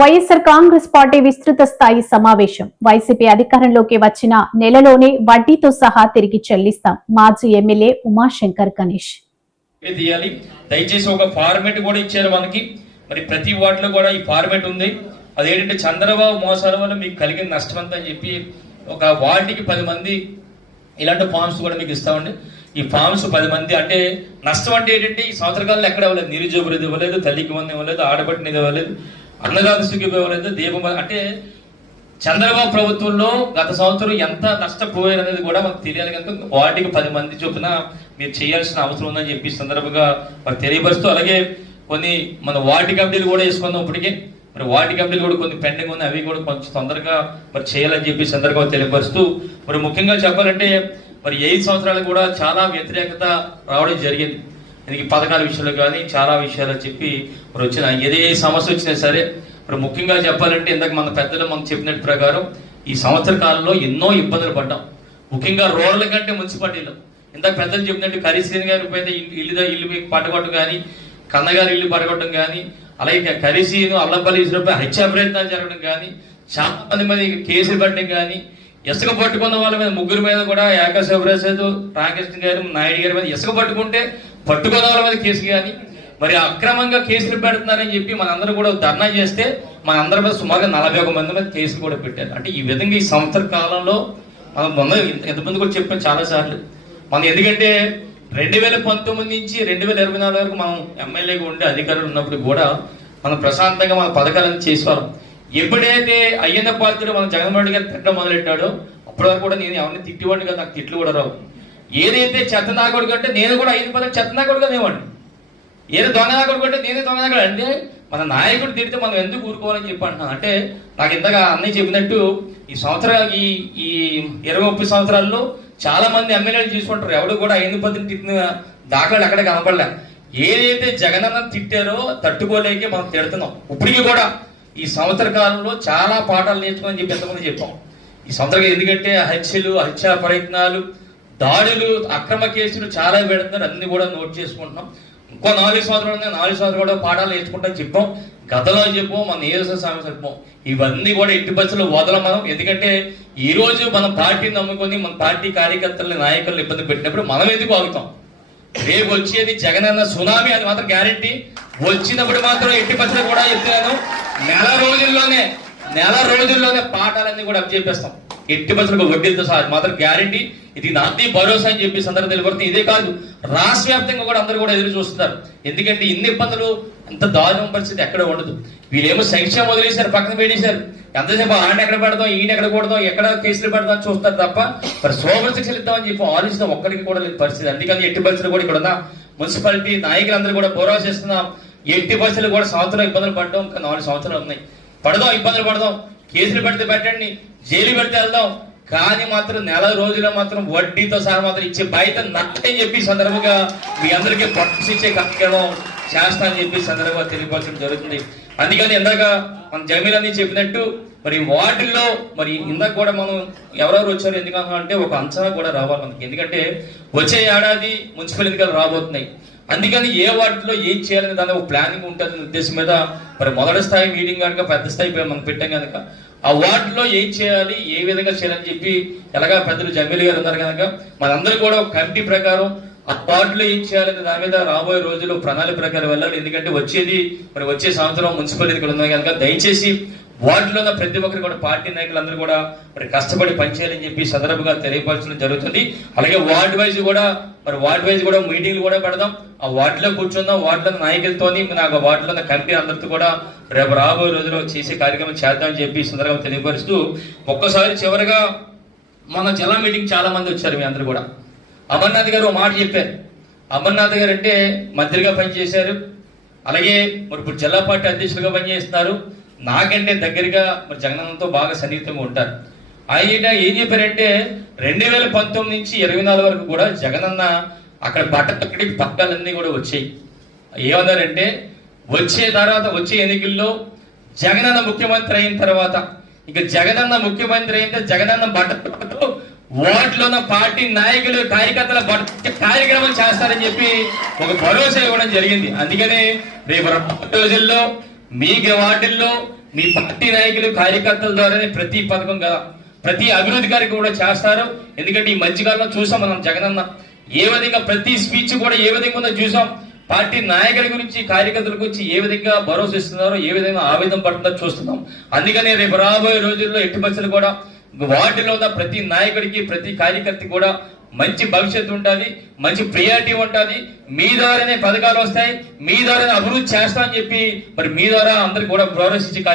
YSR Congress party విస్తృత స్థాయి సమావేశం. వైసీపీ అధికారంలోకి వచ్చిన నెలలోనే వడ్డీతో సహా తిరిగి చెల్లిస్తాం. మాజీ ఎమ్మెల్యే ఉమాశంకర్ గణేష్. దయచేసి ఒక ఫార్మేట్ కూడా ఇచ్చారు మనకి. మరి ప్రతి వాటిలో కూడా ఈ ఫార్మేట్ ఉంది. అదేంటంటే చంద్రబాబు మోసాల వల్ల మీకు కలిగిన నష్టం అంతా అని చెప్పి ఒక వార్డుకి 10 మంది ఇలాంటి ఫార్మ్స్ కూడా మీకు ఇస్తామండి. ఈ ఫార్మ్స్ 10 మంది అంటే నష్టం అంటే ఏంటంటే ఈ సంవత్సరాల్లో ఎక్కడ ఇవ్వలేదు, నిరుద్యోగ వృద్ధి ఇవ్వలేదు, తల్లికి మంది ఇవ్వలేదు, ఆడబట్టినది ఇవ్వలేదు, అన్నదాత సుఖి ఇవ్వలేదు, దీపం అంటే చంద్రబాబు ప్రభుత్వంలో గత సంవత్సరం ఎంత నష్టపోయారు అనేది కూడా మనకు తెలియాలి కనుక వార్డుకి 10 మంది చొప్పున మీరు చేయాల్సిన అవసరం ఉందని చెప్పి సందర్భంగా మరి తెలియపరుస్తూ, అలాగే కొన్ని మన వార్డు కమిటీలు కూడా వేసుకుందాం. ఇప్పటికే మరి వార్డు కమిటీలు కూడా కొన్ని పెండింగ్ ఉన్నాయి, అవి కూడా కొంచెం తొందరగా మరి చేయాలని చెప్పి సందర్భంగా తెలియపరుస్తూ, మరి ముఖ్యంగా చెప్పాలంటే మరి 5 సంవత్సరాలు కూడా చాలా వ్యతిరేకత రావడం జరిగింది. దీనికి పథకాల విషయంలో కానీ చాలా విషయాలు చెప్పి మరి వచ్చిన ఏ సమస్య వచ్చినా సరే మరి ముఖ్యంగా చెప్పాలంటే ఇందాక మన పెద్దలు మనకు చెప్పినట్టు ప్రకారం ఈ సంవత్సర కాలంలో ఎన్నో ఇబ్బందులు పడ్డాం. ముఖ్యంగా రోడ్ల కంటే మున్సిపాలిటీలో ఇందాక పెద్దలు చెప్పినట్టు కరీశ్రీని గారి పైన ఇల్లు పడగొట్టడం కానీ, కన్నగారి ఇల్లు పడగొట్టడం కానీ, అలాగే కరీసీను అల్లంపల్లి ఇసులపై హత్యా ప్రయత్నాలు జరగడం కానీ, చాలా మంది కేసులు పెట్టడం కానీ, ఇసుక పట్టుకున్న వాళ్ళ మీద 3 మీద కూడా ఏకశివప్రసాద్, రామకృష్ణ గారు, నాయుడు గారి మీద ఇసుక పట్టుకున్న వాళ్ళ మీద కేసు కానీ, మరి అక్రమంగా కేసులు పెడుతున్నారని చెప్పి మనందరూ కూడా ధర్నా చేస్తే మనందరి మీద సుమారుగా 41 మంది మీద కేసులు కూడా పెట్టారు. అంటే ఈ విధంగా ఈ సంవత్సర కాలంలో మనం ఎంతమంది కూడా చెప్పాం చాలా సార్లు మనం. ఎందుకంటే 2019 నుంచి 2024 వరకు మనం ఎమ్మెల్యేగా ఉండే అధికారులు ఉన్నప్పుడు కూడా మనం ప్రశాంతంగా మన పథకాలను చేసేవాళ్ళం. ఎప్పుడైతే అయ్యన్న పాత్రుడు మన జగన్మోహన్ గారు తిట్టడం మొదలెట్టాడో అప్పటి వరకు కూడా నేను ఎవరిని తిట్టివాడిని కదా, నాకు తిట్లు కూడా రావు. ఏదైతే చెత్త నాకుడు కంటే నేను కూడా 5 పదవి చెత్త నాకుడుగా నేవాడిని, ఏదో దొంగ నాకుడు కంటే నేనే దొంగ నాకుడు. అంటే మన నాయకుడు తిడితే మనం ఎందుకు ఊరుకోవాలని చెప్పి అంటున్నాను. అంటే నాకు ఇంతగా అన్నయ్య చెప్పినట్టు ఈ సంవత్సరాలు ఈ 20-30 సంవత్సరాల్లో చాలా మంది ఎమ్మెల్యేలు చూసుకుంటారు, ఎవడు కూడా 5 పదవిని తిట్టిన దాఖలు అక్కడ కనపడలే. ఏదైతే జగనన్న తిట్టారో తట్టుకోలేకే మనం తిడుతున్నాం. ఇప్పటికీ కూడా ఈ సంవత్సర కాలంలో చాలా పాఠాలు నేర్చుకోని చెప్పి ఎంతమంది చెప్పాం ఈ సంవత్సరం. ఎందుకంటే హత్యా ప్రయత్నాలు, దాడులు, అక్రమ కేసులు చాలా పెడుతున్నారు, అన్ని కూడా నోట్ చేసుకుంటున్నాం. ఇంకో 4 సంవత్సరాలు 4 సంవత్సరాలు కూడా పాఠాలు నేర్చుకుంటామని చెప్పాం. గతంలో చెప్పాం, మన నియోజక సమస్య చెప్పాం. ఇవన్నీ కూడా ఎట్టి పరిస్థితుల్లో వదలం మనం. ఎందుకంటే ఈ రోజు మనం పార్టీని నమ్ముకొని మన పార్టీ కార్యకర్తలని, నాయకులను ఇబ్బంది పెట్టినప్పుడు మనం ఎందుకు ఆగుతాం? రేపు వచ్చేది జగనన్న సునామీ, అది మాత్రం గ్యారెంటీ. వచ్చినప్పుడు మాత్రం ఎట్టి పరిస్థితులు కూడా చెప్తున్నాను, నెల రోజుల్లోనే పాఠాలన్నీ కూడా అప్పచెప్పేస్తాం. ఎట్టి పరిస్థితులకు వడ్డీలతో సహా మాత్రం గ్యారెంటీ. ఇది నాది భరోసా అని చెప్పి సందర్భం తెలియబడుతుంది. ఇదే కాదు, రాష్ట్ర వ్యాప్తంగా కూడా అందరూ కూడా ఎదురు చూస్తున్నారు. ఎందుకంటే ఇన్ని ఇబ్బందులు, అంత దారుణ పరిస్థితి ఎక్కడ ఉండదు. వీళ్ళేమో సంక్షేమం వదిలేశారు, పక్కన పెట్టేశారు. ఎంతసేపు ఆయన ఎక్కడ పెడతాం, ఈయన ఎక్కడ కొడతాం, ఎక్కడ కేసులు పెడతాం చూస్తారు తప్ప మరి సోమర శిక్షలు ఇద్దామని చెప్పి ఆలోచిస్తాం ఒక్కడికి కూడా లేదు పరిస్థితి. అందుకని ఎట్టి పరిస్థితులు కూడా ఇక్కడ ఉన్న మున్సిపాలిటీ నాయకులందరూ కూడా భరోసా చేస్తున్నాం. ఎట్టి పరిస్థితులు కూడా సంవత్సరం ఇబ్బందులు పడడం, ఇంకా 4 సంవత్సరాలు ఉన్నాయి. పడదాం, ఇబ్బందులు పడదాం, కేసులు పెడితే పెట్టండి, జైలు పెడితే వెళ్దాం, కానీ మాత్రం నెల రోజుల్లో మాత్రం వడ్డీతో సహా మాత్రం ఇచ్చే బాధ్యత నాకని చెప్పి సందర్భంగా మీ అందరికీ పట్టు ఇచ్చే కార్యక్రమం చేస్తా అని చెప్పి సందర్భంగా తెలియపరచడం జరుగుతుంది. అందుకని ఇందాక మన జమీల్ అని చెప్పినట్టు మరి వాటిల్లో మరి ఇందాక కూడా మనం ఎవరెవరు వచ్చారు ఎందుకంటే ఒక అంచనా కూడా రావాలి మనకి. ఎందుకంటే వచ్చే ఏడాది మున్సిపల్ ఎన్నికలు రాబోతున్నాయి. అందుకని ఏ వార్డులో ఏం చేయాలని దాని ఒక ప్లానింగ్ ఉంటుంది ఉద్దేశం మీద మరి మొదటి స్థాయి మీటింగ్ కనుక పెద్ద స్థాయి మనం పెట్టాం కనుక ఆ వార్డులో ఏం చేయాలి, ఏ విధంగా చేయాలని చెప్పి ఎలాగా పెద్దలు జమీల్ గారు ఉన్నారు కనుక మనందరూ కూడా ఒక కమిటీ ప్రకారం ఆ వార్డులో ఏం చేయాలని దాని మీద రాబోయే రోజుల్లో ప్రణాళిక ప్రకారం వెళ్ళాలి. ఎందుకంటే వచ్చే సంవత్సరం మున్సిపల్ ఎన్నికలు ఉన్నాయి కనుక దయచేసి వార్డులో ఉన్న ప్రతి ఒక్కరు కూడా పార్టీ నాయకులందరూ కూడా మరి కష్టపడి పనిచేయాలని చెప్పి సందర్భంగా తెలియపరచడం జరుగుతుంది. అలాగే వార్డు వైజ్ కూడా మీటింగ్లు కూడా పెడదాం. ఆ వార్డులో కూర్చుందాం, వార్డులో నాయకులతోని నాకు వార్డులో ఉన్న కమిటీ అందరితో కూడా రేపు రాబోయే రోజుల్లో చేసే కార్యక్రమం చేద్దామని చెప్పి సందర్భంగా తెలియపరుస్తూ, ఒక్కసారి చివరిగా మన జిల్లా మీటింగ్ చాలా మంది వచ్చారు. మీ అందరూ కూడా అమర్నాథ్ గారు మాట చెప్పారు. అమర్నాథ్ గారు అంటే మంత్రిగా పనిచేశారు, అలాగే మరి ఇప్పుడు జిల్లా పార్టీ అధ్యక్షులుగా పనిచేస్తున్నారు. నాకంటే దగ్గరగా మరి జగనన్నతో బాగా సన్నిహితంగా ఉంటారు. ఆయన ఏం చెప్పారంటే 2019 నుంచి 2024 వరకు కూడా జగనన్న అక్కడ బట్టక్కడికి పథకాలన్నీ కూడా వచ్చాయి. ఏమన్నారంటే వచ్చే ఎన్నికల్లో జగనన్న ముఖ్యమంత్రి అయిన తర్వాత ఇక జగనన్న ముఖ్యమంత్రి అయితే జగనన్న బట్టతో వార్డులో ఉన్న పార్టీ నాయకులు, కార్యకర్తల కార్యక్రమం చేస్తారని చెప్పి ఒక భరోసా ఇవ్వడం జరిగింది. అందుకనే రేపు రోజుల్లో మీ వార్డుల్లో మీ పార్టీ నాయకులు కార్యకర్తల ద్వారానే ప్రతి పథకం కదా ప్రతి అభివృద్ధి కార్యక్రమం కూడా చేస్తారు. ఎందుకంటే ఈ మధ్యకాలంలో చూసాం మనం జగనన్న ఏ విధంగా ప్రతి స్పీచ్ కూడా ఏ విధంగా ఉందో చూసాం. పార్టీ నాయకుల గురించి కార్యకర్తల గురించి ఏ విధంగా భరోసా ఇస్తున్నారో ఏ విధంగా ఆవేదన పడుతుందో చూస్తున్నాం. అందుకని రేపు రాబోయే రోజుల్లో ఎట్టి పరిస్థితులు కూడా వార్డులో ఉన్న ప్రతి నాయకుడికి ప్రతి కార్యకర్తకి కూడా మంచి భవిష్యత్తు ఉంటుంది, మంచి ప్రియారిటీ ఉంటుంది. మీ ద్వారానే పథకాలు వస్తాయి, మీ ద్వారానే అభివృద్ధి చేస్తా అని చెప్పి మరి మీ ద్వారా అందరికి కూడా భరోసా ఇచ్చి